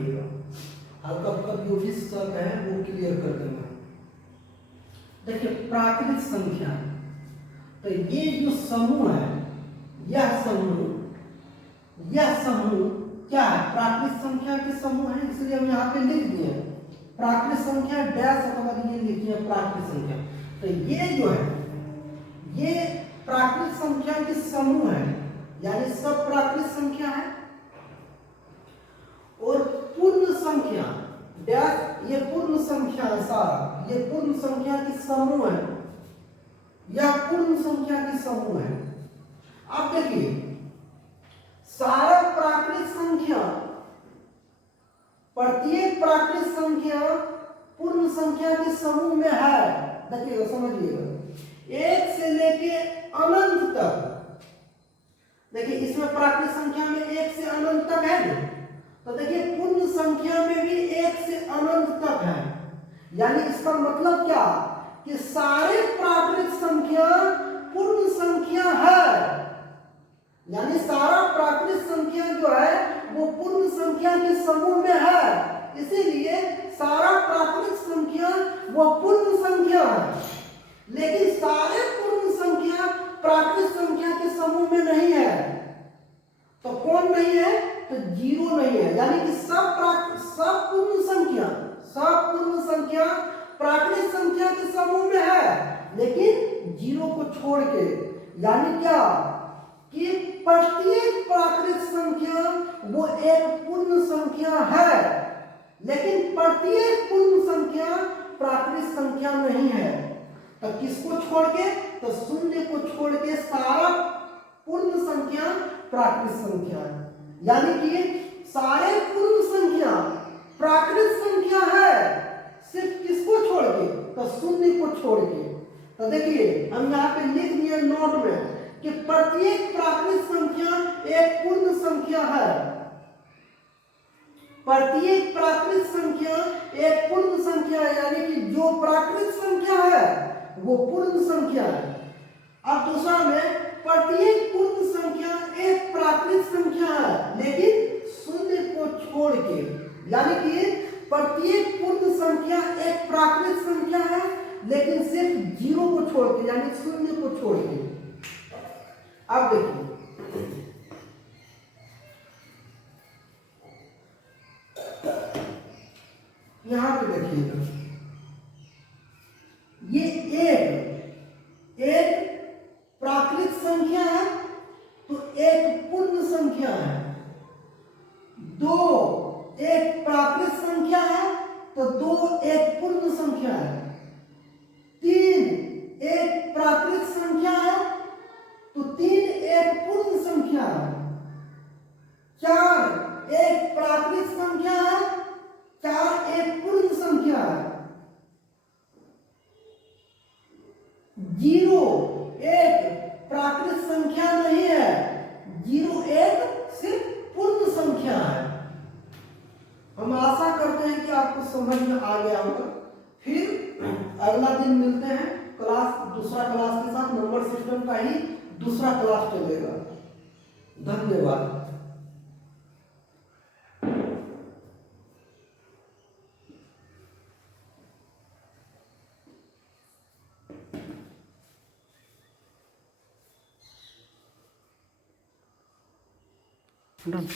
रखिएगा, हल्का फुल्का जो भी शक है वो क्लियर कर देना। देखिए प्राकृत संख्या, तो ये जो समूह है, यह समूह क्या है? प्राकृत संख्या के समूह है, इसलिए हम यहाँ पे लिख दिए प्राकृत संख्या डैश अथवा ये लिखिए प्राकृत संख्या। तो ये जो है ये प्राकृत संख्या के समूह है, यानी सब प्राकृत संख्या है। और पूर्ण संख्या डैश, ये पूर्ण संख्या है सारा, ये पूर्ण संख्या के समूह है, यह पूर्ण संख्या के समूह है। आप देखिए सारा प्राकृत संख्या, प्रत्येक प्राकृत संख्या पूर्ण संख्या के समूह में है। देखिएगा, समझिएगा, एक से लेके अनंत तक। देखिए इसमें प्राकृत संख्या में एक से अनंत तक है ना, तो देखिए पूर्ण संख्या में भी एक से अनंत तक है। यानी इसका मतलब क्या कि सारे प्राकृत संख्या पूर्ण संख्या है, यानी सारा प्राकृत संख्या जो है वो पूर्ण संख्या के समूह में है, इसीलिए सारा प्राकृत संख्या वो पूर्ण संख्या है। लेकिन सारे पूर्ण संख्या प्राकृत संख्या के समूह में नहीं है। तो कौन नहीं है? तो जीरो नहीं है, यानी कि सब पूर्ण संख्या प्राकृत संख्या के समूह में है, लेकिन जीरो को छोड़ के। यानी क्या कि प्रत्येक प्राकृत संख्या वो एक पूर्ण संख्या है, लेकिन प्रत्येक पूर्ण संख्या प्राकृत संख्या नहीं है। तो किसको छोड़ के? तो शून्य को छोड़ के सारा पूर्ण संख्या प्राकृत संख्या है। यानी कि सारे पूर्ण संख्या प्राकृत संख्या है, सिर्फ किसको छोड़ के? तो शून्य को छोड़ के। तो देखिए हम यहाँ पे लिख दिए नोट में कि प्रत्येक प्राकृत संख्या एक पूर्ण संख्या है, प्रत्येक प्राकृत संख्या एक पूर्ण संख्या है, यानी कि जो प्राकृत संख्या है वो पूर्ण संख्या है। अब दूसरा में प्रत्येक पूर्ण संख्या एक प्राकृत संख्या है, लेकिन शून्य को छोड़ के। यानी कि प्रत्येक पूर्ण संख्या एक प्राकृत संख्या है, लेकिन सिर्फ जीरो को छोड़ के, यानी शून्य को छोड़ के। अब देखिए यहां पे देखिएगा, ये एक प्राकृत संख्या है तो एक पूर्ण संख्या है, दो एक प्राकृत संख्या है तो दो एक पूर्ण संख्या है, तीन एक प्राकृत संख्या है तो तीन एक पूर्ण संख्या है, चार एक प्राकृत संख्या है, चार एक पूर्ण संख्या है, जीरो एक प्राकृत संख्या नहीं है, जीरो एक सिर्फ पूर्ण संख्या है। हम आशा करते हैं कि आपको समझ में आ गया होगा। फिर अगला दिन मिलते हैं दूसरा क्लास के साथ। नंबर सिस्टम का ही दूसरा क्लास चलेगा। धन्यवाद। डन।